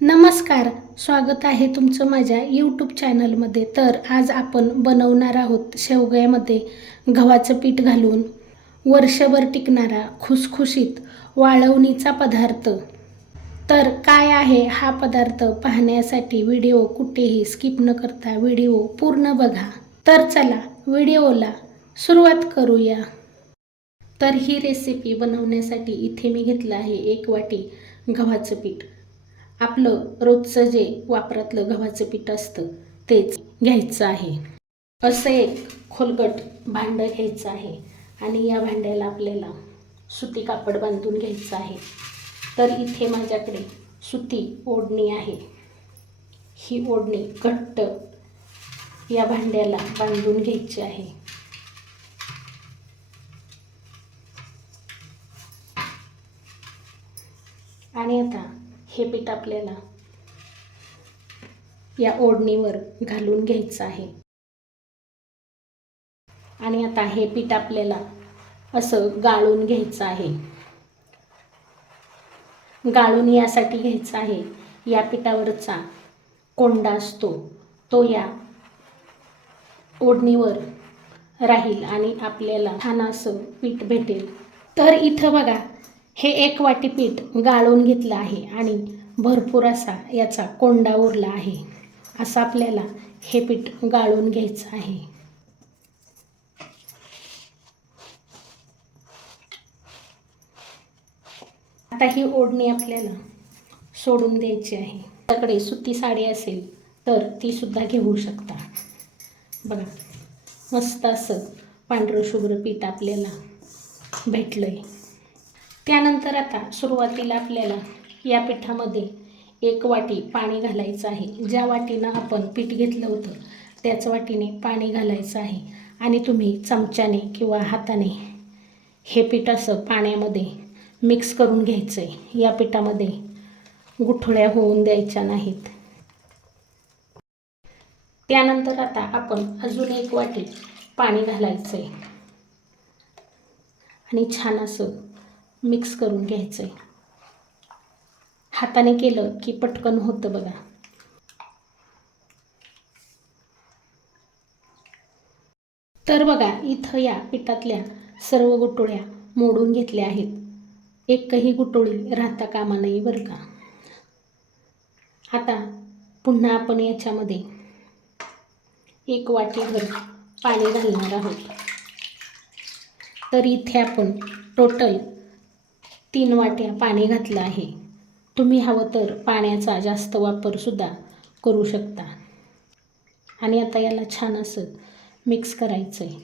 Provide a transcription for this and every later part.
नमस्कार, स्वागत आहे तुमचं माझ्या यूट्यूब चॅनलमध्ये. तर आज आपण बनवणार आहोत शेवग्यामध्ये गव्हाचं पीठ घालून वर्षभर टिकणारा खुसखुशीत वाळवणीचा पदार्थ. तर काय आहे हा पदार्थ पाहण्यासाठी व्हिडिओ कुठेही स्किप न करता व्हिडिओ पूर्ण बघा. तर चला व्हिडिओला सुरुवात करूया. तर ही रेसिपी बनवण्यासाठी इथे मी घेतलं आहे 1 वाटी गव्हाचं पीठ. आपलं रोजचं जे वापरातलं गव्हाचं पीठ असतं तेच घ्यायचं आहे. असं एक खोलगट भांडं घ्यायचं आहे आणि या भांड्याला आपल्याला सुती कापड बांधून घ्यायचं आहे. तर इथे माझ्याकडे सुती ओढणी आहे. ही ओढणी घट्ट या भांड्याला बांधून घ्यायची आहे. आणि आता हे पीठ आपल्याला या ओढणीवर घालून घ्यायचं आहे. आणि आता हे पीठ आपल्याला असं गाळून घ्यायचं आहे. गाळून यासाठी घ्यायचं आहे, या पिठावरचा कोंडा असतो तो या ओढणीवर राहील आणि आपल्याला छान असं पीठ भेटेल. तर इथं बघा, हे 1 वाटी पीठ गाळून घेतलं आहे आणि भरपूर असा याचा कोंडा उरला आहे. असं आपल्याला हे पीठ गाळून घ्यायचं आहे. आता ही ओढणी आपल्याला सोडून द्यायची आहे. आपल्याकडे सुती साडी असेल तर ती सुद्धा घेऊ शकता. बघा, मस्त असं पांढरं शुभ्र पीठ आपल्याला भेटलंय. त्यानंतर आता सुरुवातीला आपल्याला या पिठामध्ये 1 वाटी पाणी घालायचं आहे. ज्या वाटीनं आपण पीठ घेतलं होतं त्याच वाटीने पाणी घालायचं आहे. आणि तुम्ही चमच्याने किंवा हाताने हे पीठ असं पाण्यामध्ये मिक्स करून घ्यायचं आहे. या पिठामध्ये गुठळ्या होऊन द्यायच्या नाहीत. त्यानंतर आता आपण अजून 1 वाटी पाणी घालायचं आहे आणि छान असं मिक्स करून घ्यायचं आहे. हाताने केलं की पटकन होतं बघा. तर बघा, इथं या पिठातल्या सर्व गुठळ्या मोडून घेतल्या आहेत. एकही गुठळी राहता कामा नये बरं का. आता पुन्हा आपण याच्यामध्ये 1 वाटीभर पाणी घालणार आहोत. तर इथे आपण टोटल 3 वाट्या पाणी घातलं आहे. तुम्ही हवं तर पाण्याचा जास्त वापरसुद्धा करू शकता. आणि आता याला छान असं मिक्स करायचं आहे.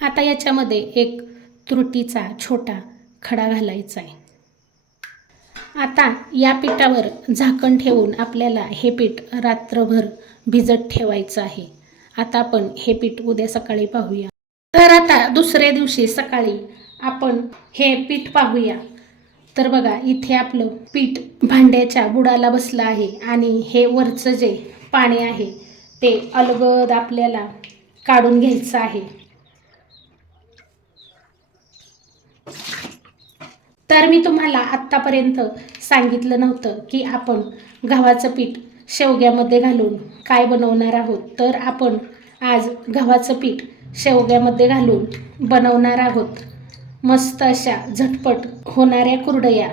आता याच्यामध्ये 1 तुरटीचा छोटा खडा घालायचा आहे. आता या पिठावर झाकण ठेवून आपल्याला हे पीठ रात्रभर भिजत ठेवायचं आहे. आता आपण हे पीठ उद्या सकाळी पाहूया. तर आता दुसऱ्या दिवशी सकाळी आपण हे पीठ पाहूया. तर बघा, इथे आपलं पीठ भांड्याच्या बुडाला बसलं आहे आणि हे वरचं जे पाणी आहे ते अलगद आपल्याला काढून घ्यायचं आहे. तर मी तुम्हाला आत्तापर्यंत सांगितलं नव्हतं की आपण गव्हाचं पीठ शेवग्यामध्ये घालून काय बनवणार आहोत. तर आपण आज गव्हाचं पीठ शेवग्यामध्ये घालून बनवणार आहोत मस्त अशा झटपट होणाऱ्या कुरडया.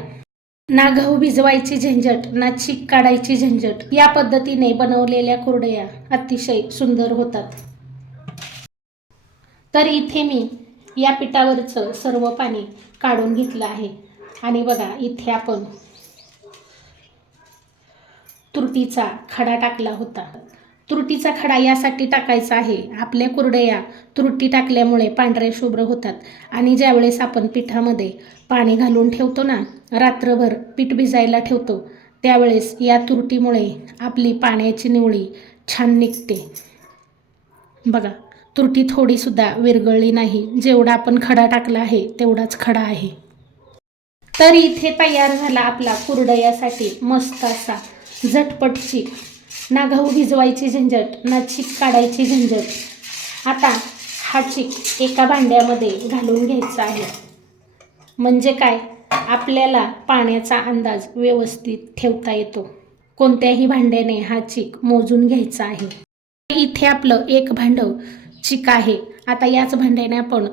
ना गहू भिजवायची झंझट, ना चीक काढायची झंझट. या पद्धतीने बनवलेल्या कुरडया अतिशय सुंदर होतात. तर इथे मी या पिठावरचं सर्व पाणी काढून घेतलं आहे. आणि बघा, इथे आपण तुरटीचा खडा टाकला होता. तुरटीचा खडा यासाठी टाकायचा आहे, आपल्या कुरडया तुरटी टाकल्यामुळे पांढऱ्या शुभ्र होतात. आणि ज्यावेळेस आपण पिठामध्ये पाणी घालून ठेवतो ना, रात्रभर पीठ भिजायला ठेवतो, त्यावेळेस या तुरटीमुळे आपली पाण्याची निवळी छान निघते. बघा, तुरटी थोडीसुद्धा विरघळली नाही. जेवढा आपण खडा टाकला आहे तेवढाच खडा आहे. तर इथे तयार झाला आपला कुरडयासाठी मस्त असा झटपटची, ना गहू भिजवायची झंझट, ना चीक काढायची झंझट. आता हा चीक एका भांड्यामध्ये घालून घ्यायचा आहे. म्हणजे काय, आपल्याला पाण्याचा अंदाज व्यवस्थित ठेवता येतो. कोणत्याही भांड्याने हा चीक मोजून घ्यायचा आहे. इथे आपलं एक भांडं चीक आहे. आता याच भांड्याने आपण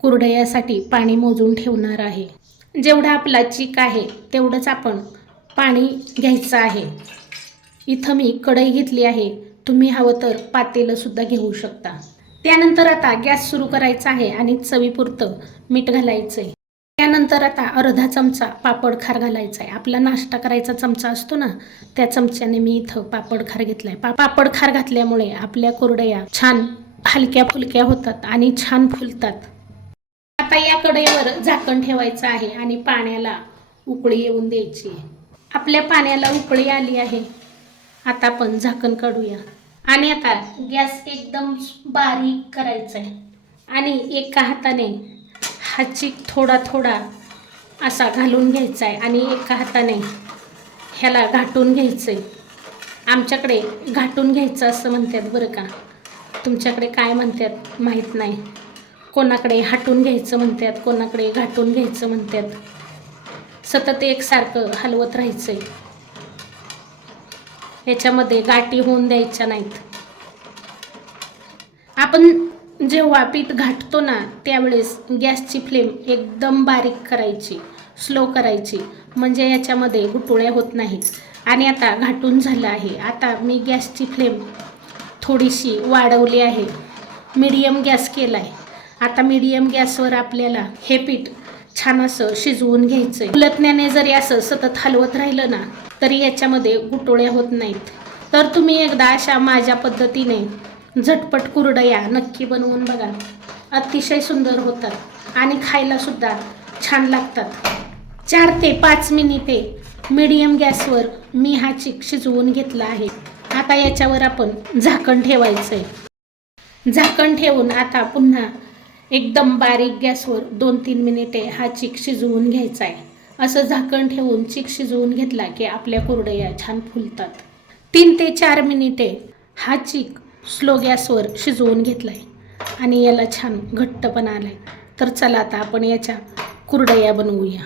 कुरडयासाठी पाणी मोजून ठेवणार आहे. जेवढा आपला चीक आहे तेवढंच आपण पाणी घ्यायचं आहे. इथं मी कढई घेतली आहे. तुम्ही हवं तर पातेलं सुद्धा घेऊ शकता. त्यानंतर आता गॅस सुरू करायचा आहे आणि चवीपुरतं मीठ घालायचं आहे. त्यानंतर आता अर्धा चमचा पापड खार घालायचा आहे. आपला नाश्ता करायचा चमचा असतो ना, त्या चमच्याने मी इथं पापड खार घेतलाय. पापड खार घातल्यामुळे आपल्या कुरडया छान हलक्या फुलक्या होतात आणि छान फुलतात. आता या कढईवर झाकण ठेवायचं आहे आणि पाण्याला उकळी येऊन द्यायची. आपल्या पाण्याला उकळी आली आहे. आता आपण झाकण काढूया आणि आता गॅस एकदम बारीक करायचा आहे आणि एका हाताने हा चीक थोडा थोडा असा घालून घ्यायचा आहे आणि एका हाताने ह्याला घाटून घ्यायचं आहे. आमच्याकडे घाटून घ्यायचं असं म्हणतात बरं का, तुमच्याकडे काय म्हणतात माहीत नाही. कोणाकडे हाटून घ्यायचं म्हणतात, कोणाकडे घाटून घ्यायचं म्हणतात. सतत एकसारखं हलवत राहायचं आहे. याच्यामध्ये गाठी होऊन द्यायच्या नाहीत. आपण जेव्हा पीठ घाटतो ना त्यावेळेस गॅसची फ्लेम एकदम बारीक करायची, स्लो करायची, म्हणजे याच्यामध्ये गुटुळ्या होत नाहीत. आणि आता घाटून झालं आहे. आता मी गॅसची फ्लेम थोडीशी वाढवली आहे, मीडियम गॅस केला आहे. आता मीडियम गॅसवर आपल्याला हे पीठ छान असं शिजवून घ्यायचं आहे. उलटण्याने जरी असं सतत हलवत राहिलं ना तरी याच्यामध्ये गुटुळ्या होत नाहीत. तर तुम्ही एकदा अशा माझ्या पद्धतीने झटपट कुरडया नक्की बनवून बघा. अतिशय सुंदर होतात आणि खायला सुद्धा छान लागतात. 4 ते 5 मिनिटे मीडियम गॅसवर मी हा चीक शिजवून घेतला आहे. आता याच्यावर आपण झाकण ठेवायचंय. झाकण ठेवून आता पुन्हा एकदम बारीक गॅसवर 2-3 मिनिटे हा चीक शिजवून घ्यायचा आहे. असं झाकण ठेवून चीक शिजवून घेतला की आपल्या कुरडया छान फुलतात. 3 ते 4 मिनिटे हा चीक स्लो गॅसवर शिजवून घेतलाय आणि याला छान घट्टपणा आलाय. तर चला आता आपण याच्या कुरडया बनवूया.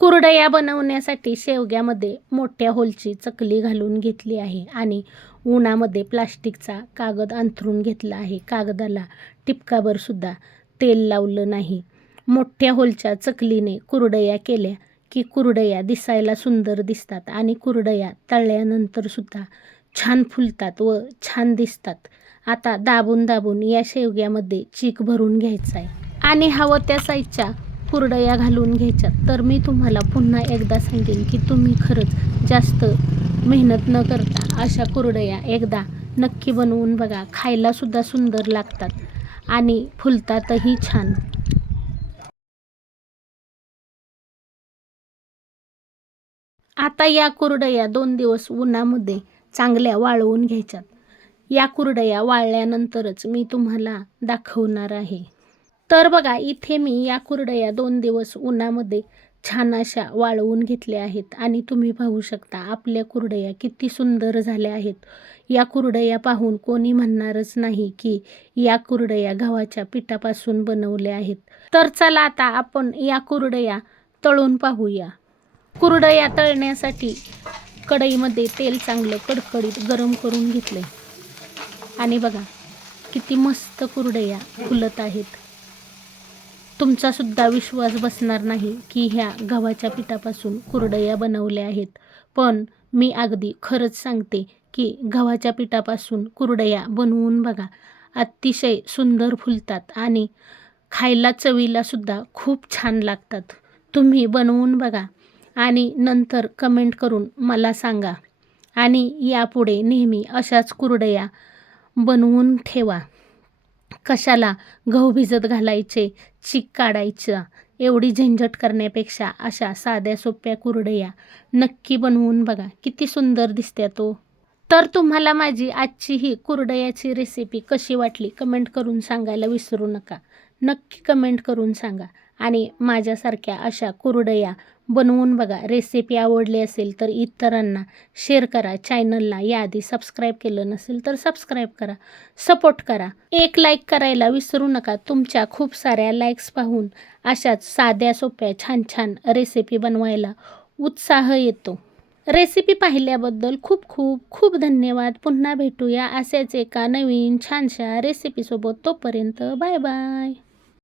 कुरडया बनवण्यासाठी शेवग्यामध्ये मोठ्या होलची चकली घालून घेतली आहे आणि उन्हामध्ये प्लास्टिकचा कागद अंथरून घेतला आहे. कागदाला टिपकाभर सुद्धा तेल लावलं नाही. मोठ्या होलच्या चकलीने कुरडया केल्या की कुरडया दिसायला सुंदर दिसतात आणि कुरडया तळल्यानंतर सुद्धा छान फुलतात व छान दिसतात. आता दाबून दाबून या शेवग्यामध्ये चीक भरून घ्यायचा आहे आणि हवं त्या साईजच्या कुरडया घालून घ्यायच्या. तर मी तुम्हाला पुन्हा एकदा सांगेन की तुम्ही खरंच जास्त मेहनत न करता अशा कुरडया एकदा नक्की बनवून बघा. खायला सुद्धा सुंदर लागतात आणि फुलतातही छान. आता या कुरडया 2 दिवस उन्हामध्ये चांगल्या वाळवून घ्यायच्यात. या कुरडया वाळल्यानंतरच मी तुम्हाला दाखवणार आहे. तर बघा इथे मी या कुरडया 2 दिवस उन्हामध्ये छान अशा वाळवून घेतल्या आहेत आणि तुम्ही पाहू शकता आपल्या कुरडया किती सुंदर झाल्या आहेत. या कुरडया पाहून कोणी म्हणणारच नाही की या कुरडया गव्हाच्या पिठापासून बनवल्या आहेत. तर चला आता आपण या कुरडया तळून पाहूया. कुरडया तळण्यासाठी कढईमध्ये तेल चांगलं कडकडीत गरम करून घेतले आणि बघा किती मस्त कुरडया फुलत आहेत. तुमचा सुद्धा विश्वास बसणार नाही की ह्या गव्हाच्या पिठापासून कुरडया बनवल्या आहेत. पण मी अगदी खरंच सांगते की गव्हाच्या पिठापासून कुरडया बनवून बघा. अतिशय सुंदर फुलतात आणि खायला चवीला सुद्धा खूप छान लागतात. तुम्ही बनवून बघा आणि नंतर कमेंट करून मला सांगा. आणि यापुढे नेहमी अशाच कुरडया बनवून ठेवा. कशाला गहू भिजत घालायचे, चीक काढायचं, एवढी झंझट करण्यापेक्षा अशा साध्या सोप्या कुरडया नक्की बनवून बघा. किती सुंदर दिसतात हो. तर तुम्हाला माझी आजची ही कुरडयाची रेसिपी कशी वाटली कमेंट करून सांगायला विसरू नका. नक्की कमेंट करून सांगा आणि माझ्यासारख्या अशा कुरडया बनवून बघा. रेसिपी आवडली असेल तर इतरांना शेअर करा. चॅनलला याआधी सबस्क्राईब केलं नसेल तर सबस्क्राईब करा, सपोर्ट करा. एक लाईक करायला विसरू नका. तुमच्या खूप साऱ्या लाईक्स पाहून अशाच साध्या सोप्या छान छान रेसिपी बनवायला उत्साह येतो. रेसिपी पाहिल्याबद्दल खूप खूप खूप धन्यवाद. पुन्हा भेटूया अशाच एका नवीन छानशा रेसिपीसोबत. तोपर्यंत बाय बाय.